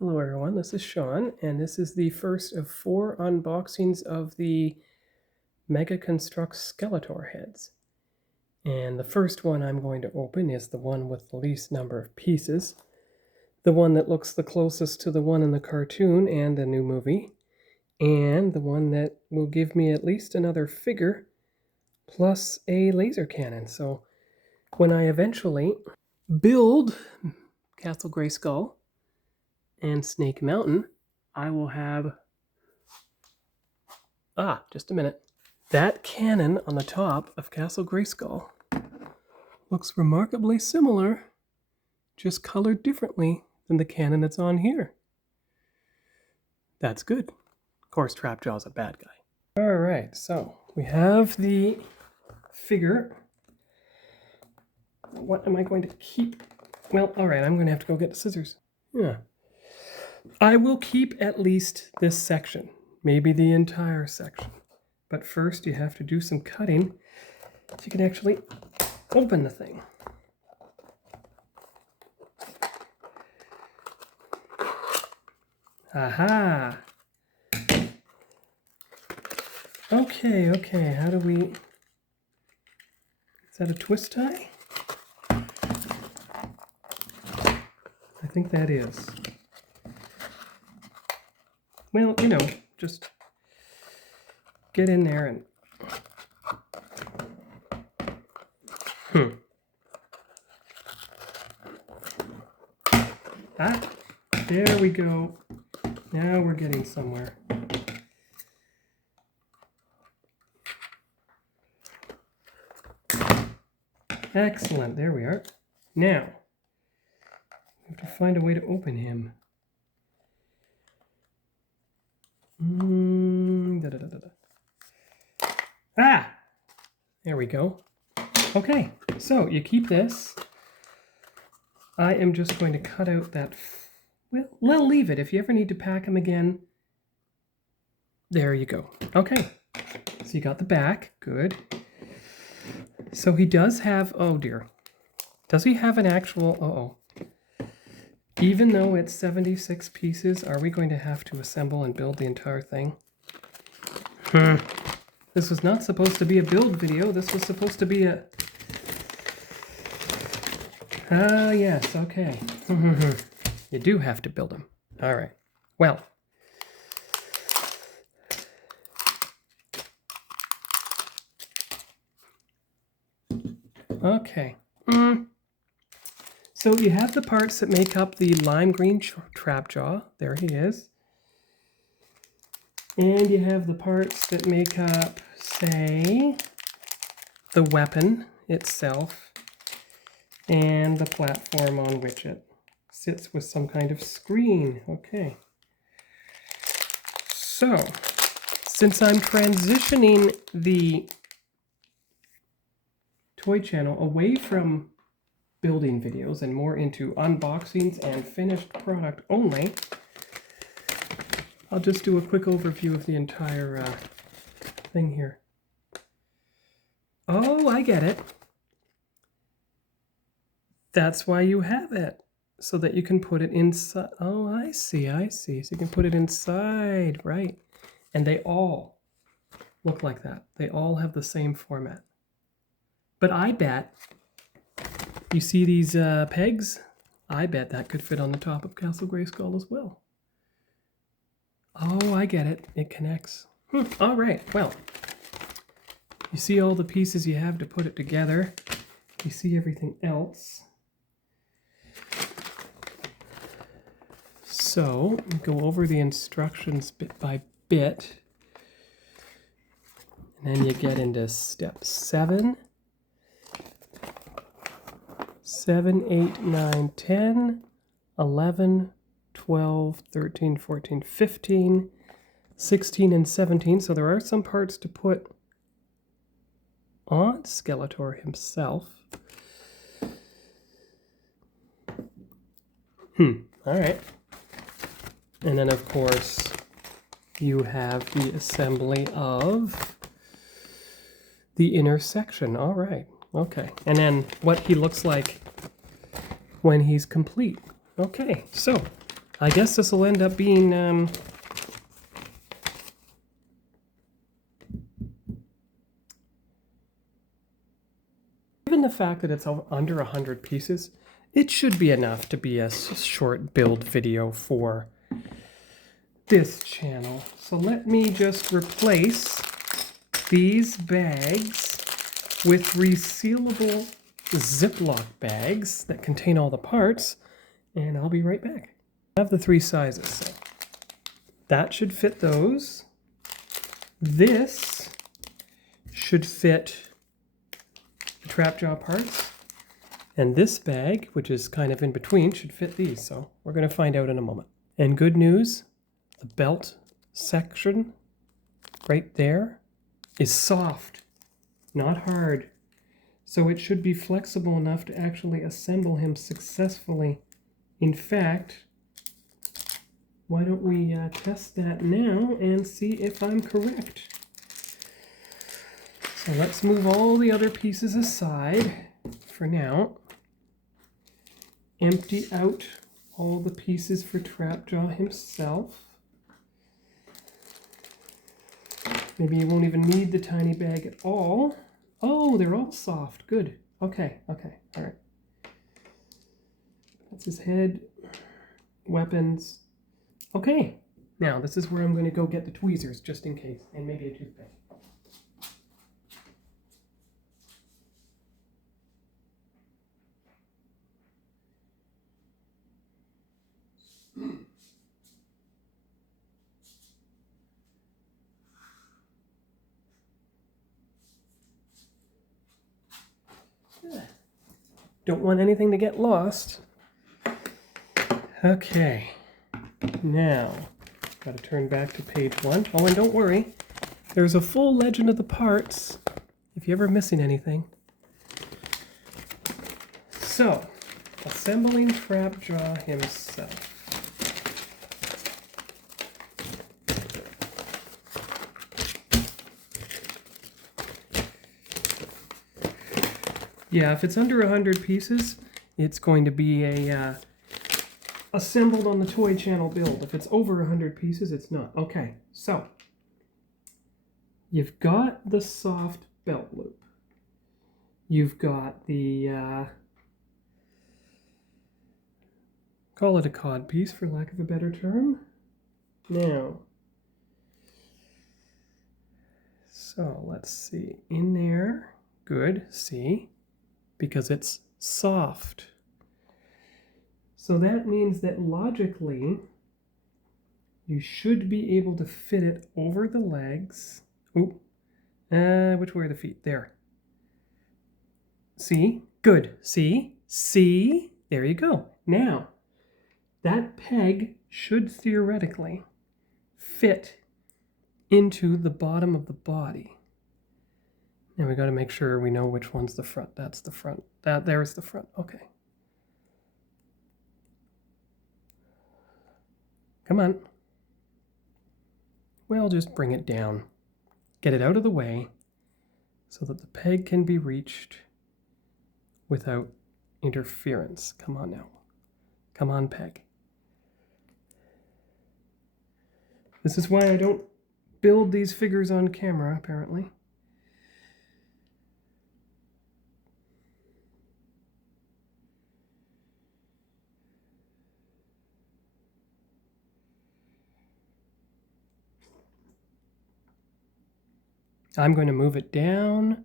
Hello everyone, this is Sean, and this is the first of 4 unboxings of the Mega Construx Skeletor heads. And the first one I'm going to open is the one with the least number of pieces, the one that looks the closest to the one in the cartoon and the new movie, and the one that will give me at least another figure plus a laser cannon. So when I eventually build Castle Grayskull and Snake Mountain, I will have, just a minute. That cannon on the top of Castle Grayskull looks remarkably similar, just colored differently than the cannon that's on here. That's good. Of course, Trapjaw's a bad guy. All right, so we have the figure. What am I going to keep? Well, all right, I'm going to have to go get the scissors. Yeah. I will keep at least this section, maybe the entire section. But first you have to do some cutting so you can actually open the thing. Aha! Okay, how do we... Is that a twist tie? I think that is. Well, you know, just get in there and... There we go. Now we're getting somewhere. Excellent, there we are. Now, we have to find a way to open him. There we go. Okay, so you keep this. I am just going to cut out that... Well, leave it. If you ever need to pack him again, there you go. Okay, so you got the back. Good. So he does have... Oh, dear. Does he have an actual... Even though it's 76 pieces, are we going to have to assemble and build the entire thing? This was not supposed to be a build video. This was supposed to be a... yes, okay. You do have to build them. All right. Well. Okay. So you have the parts that make up the lime green Trapjaw. There he is. And you have the parts that make up, say, the weapon itself and the platform on which it sits with some kind of screen. Okay. So, since I'm transitioning the toy channel away from building videos and more into unboxings and finished product only, I'll just do a quick overview of the entire thing here. Oh, I get it. That's why you have it, so that you can put it inside. Oh, I see. So you can put it inside, right? And they all look like that. They all have the same format. But I bet, you see these pegs? I bet that could fit on the top of Castle Grayskull as well. Oh, I get it. It connects. All right, well, you see all the pieces you have to put it together. You see everything else. So, go over the instructions bit by bit. And then you get into step 7. 7, 8, 9, 10, 11, 12, 13, 14, 15, 16, and 17. So there are some parts to put on Skeletor himself. All right. And then, of course, you have the assembly of the inner section. All right. Okay. And then what he looks like when he's complete. Okay. So I guess this will end up being given the fact that it's under 100 pieces, it should be enough to be a short build video for this channel. So let me just replace these bags with resealable Ziploc bags that contain all the parts, and I'll be right back. I have the 3 sizes, so that should fit those. This should fit the trap jaw parts, and this bag, which is kind of in between, should fit these, so we're going to find out in a moment. And good news, the belt section right there is soft, not hard. So it should be flexible enough to actually assemble him successfully. In fact, why don't we test that now and see if I'm correct. So let's move all the other pieces aside for now. Empty out all the pieces for Trapjaw himself. Maybe you won't even need the tiny bag at all. Oh, they're all soft. Good. Okay, all right. That's his head. Weapons. Okay, now this is where I'm going to go get the tweezers just in case, and maybe a toothpick. Don't want anything to get lost. Okay, now got to turn back to page 1. Oh, and don't worry, there's a full legend of the parts if you're ever missing anything. So, assembling Trapjaw himself. Yeah, if it's under 100 pieces, it's going to be a assembled on the Toy Channel build. If it's over 100 pieces, it's not. Okay, so you've got the soft belt loop. You've got the, call it a cod piece for lack of a better term. Now, so let's see, in there, good, see, because it's soft. So that means that logically, you should be able to fit it over the legs. Oop. Which way are the feet? There. See? Good. See? See? There you go. Now, that peg should theoretically fit into the bottom of the body. Now we got to make sure we know which one's the front. That's the front. There's the front. Okay. Come on. We'll just bring it down. Get it out of the way so that the peg can be reached without interference. Come on now. Come on, peg. This is why I don't build these figures on camera, apparently. I'm going to move it down,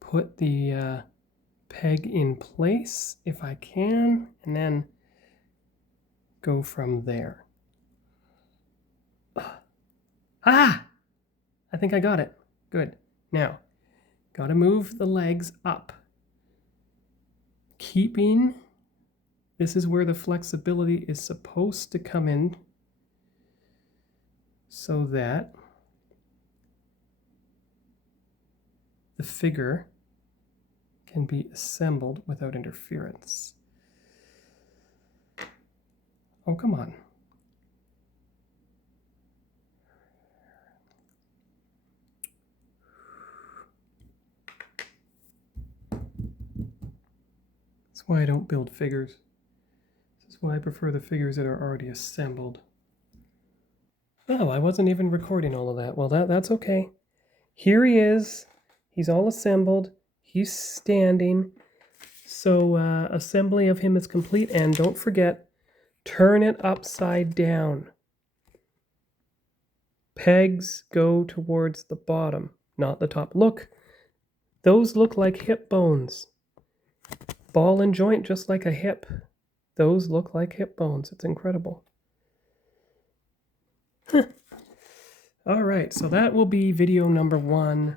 put the peg in place if I can, and then go from there. Ah! I think I got it. Good. Now, got to move the legs up. Keeping, this is where the flexibility is supposed to come in so that the figure can be assembled without interference. Oh, come on. That's why I don't build figures. This is why I prefer the figures that are already assembled. Oh, I wasn't even recording all of that. Well, that's okay. Here he is. He's all assembled. He's standing. So assembly of him is complete. And don't forget, turn it upside down. Pegs go towards the bottom, not the top. Look, those look like hip bones. Ball and joint just like a hip. Those look like hip bones. It's incredible. All right, so that will be video number 1.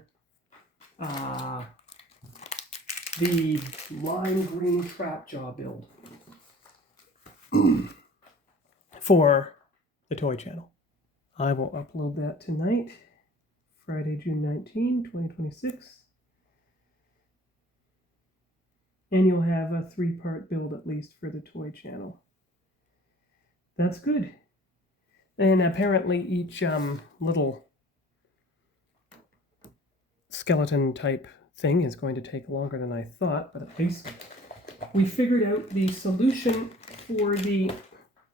The lime green trap jaw build for the toy channel. I will upload that tonight, Friday, June 19, 2026. And you'll have a 3-part build at least for the toy channel. That's good. And apparently each little skeleton type thing is going to take longer than I thought, but at least we figured out the solution for the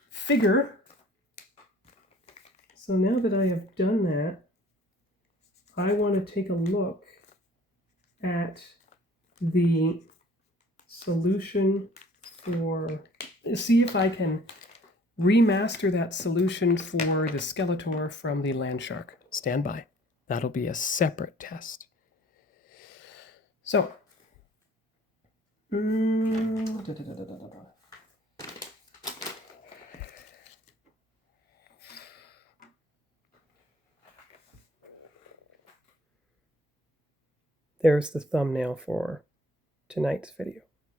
figure. So now that I have done that, I want to take a look at the solution for, see if I can remaster that solution for the Skeletor from the Land Shark. Stand by. That'll be a separate test. So, there's the thumbnail for tonight's video.